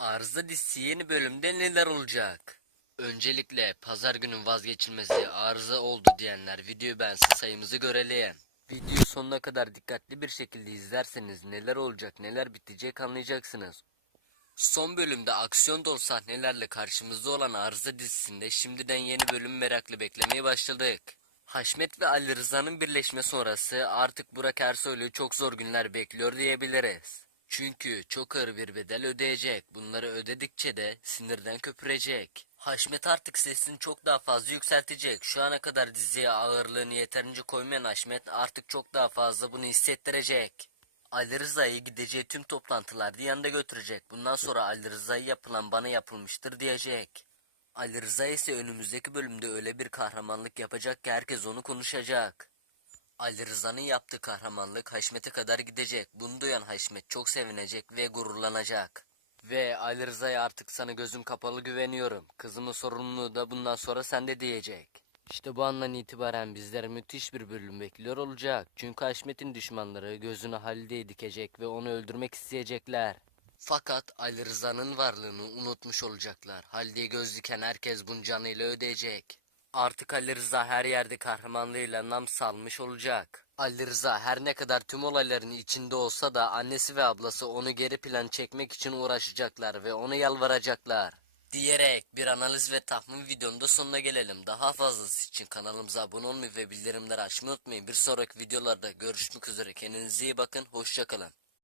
Arıza dizisi yeni bölümde neler olacak? Öncelikle pazar günün vazgeçilmesi arıza oldu diyenler videoyu beğensin sayımızı görelim. Videoyu sonuna kadar dikkatli bir şekilde izlerseniz neler olacak neler bitecek anlayacaksınız. Son bölümde aksiyon dolu sahnelerle karşımızda olan Arıza dizisinde şimdiden yeni bölüm meraklı beklemeye başladık. Haşmet ve Ali Rıza'nın birleşme sonrası artık Burak Ersoy'u çok zor günler bekliyor diyebiliriz. Çünkü çok ağır bir bedel ödeyecek. Bunları ödedikçe de sinirden köpürecek. Haşmet artık sesini çok daha fazla yükseltecek. Şu ana kadar diziye ağırlığını yeterince koymayan Haşmet artık çok daha fazla bunu hissettirecek. Ali Rıza'yı gideceği tüm toplantılarda yanında götürecek. Bundan sonra Ali Rıza'ya yapılan bana yapılmıştır diyecek. Ali Rıza ise önümüzdeki bölümde öyle bir kahramanlık yapacak ki herkes onu konuşacak. Ali Rıza'nın yaptığı kahramanlık Haşmet'e kadar gidecek. Bunu duyan Haşmet çok sevinecek ve gururlanacak. Ve Ali Rıza'ya artık sana gözüm kapalı güveniyorum. Kızımın sorumluluğu da bundan sonra sende diyecek. İşte bu andan itibaren bizlere müthiş bir bölüm bekliyor olacak. Çünkü Haşmet'in düşmanları gözünü Halide'ye dikecek ve onu öldürmek isteyecekler. Fakat Ali Rıza'nın varlığını unutmuş olacaklar. Halide'ye göz diken herkes bunun canıyla ödeyecek. Artık Ali Rıza her yerde kahramanlığıyla nam salmış olacak. Ali Rıza her ne kadar tüm olayların içinde olsa da annesi ve ablası onu geri plan çekmek için uğraşacaklar ve onu yalvaracaklar. Diyerek bir analiz ve tahmin videonun da sonuna gelelim. Daha fazlası için kanalımıza abone olmayı ve bildirimleri açmayı unutmayın. Bir sonraki videolarda görüşmek üzere. Kendinize iyi bakın. Hoşçakalın.